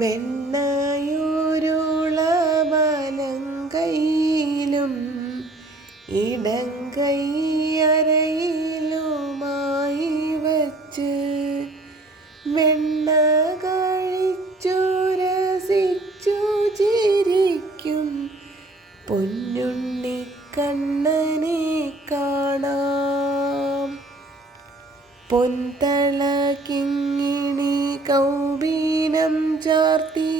വെണ്ണയൂരുളവലങ്കയിലും ഇടങ്കൈ അരയിലുമായി വച്ച് വെണ്ണ കഴിച്ചു രസിച്ചു ചിരിക്കും പൊന്നുണ്ണിക്കണ്ണനെ കാണാം. പൊൻതള കിങ്ങിണി കൗബീനം ചാർത്തി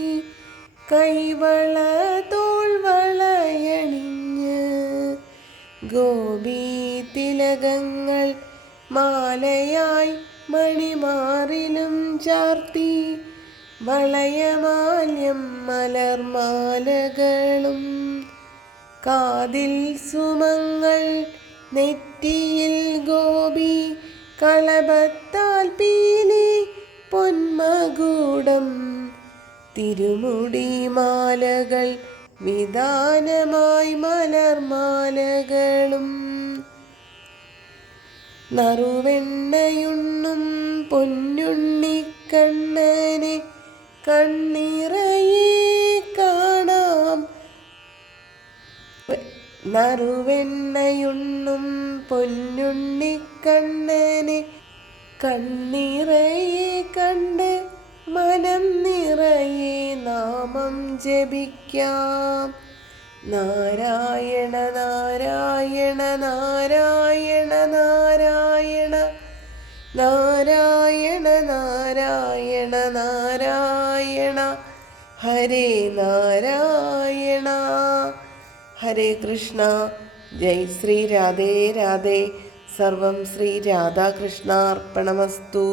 കൈവള തോൾവളയണിഞ്ഞ് ഗോപീ തിലകങ്ങൾ മാലയായി മണിമാറിലും ചാർത്തി വളയമാല്യം മലർമാലകളും കാതിൽ സുമങ്ങൾ നെറ്റിയിൽ ഗോപി കളഭത്താൽ പീലി പൊന്മകുടം തിരുമുടി മാലകൾ വിധാനമായി മലർമാലകളും നറുവെണ്ണയുണ്ണും പൊന്നുണ്ണിക്കണ്ണനെ കണ്ണിറയെ കാണാം. നറുവെണ്ണയുണ്ണും പൊന്നുണ്ണിക്കണ്ണനെ കണ്ണിറയെ കണ്ട് മനം നിറയെ നാമം ജപിക്കാം. നാരായണ നാരായണ നാരായണ നാരായണ നാരായണ നാരായണ നാരായണ ഹരേ നാരായണ. ഹരേ കൃഷ്ണ. ജയ് ശ്രീ രാധേ രാധേ. സർവം ശ്രീ രാധാകൃഷ്ണാർപ്പണമസ്തു.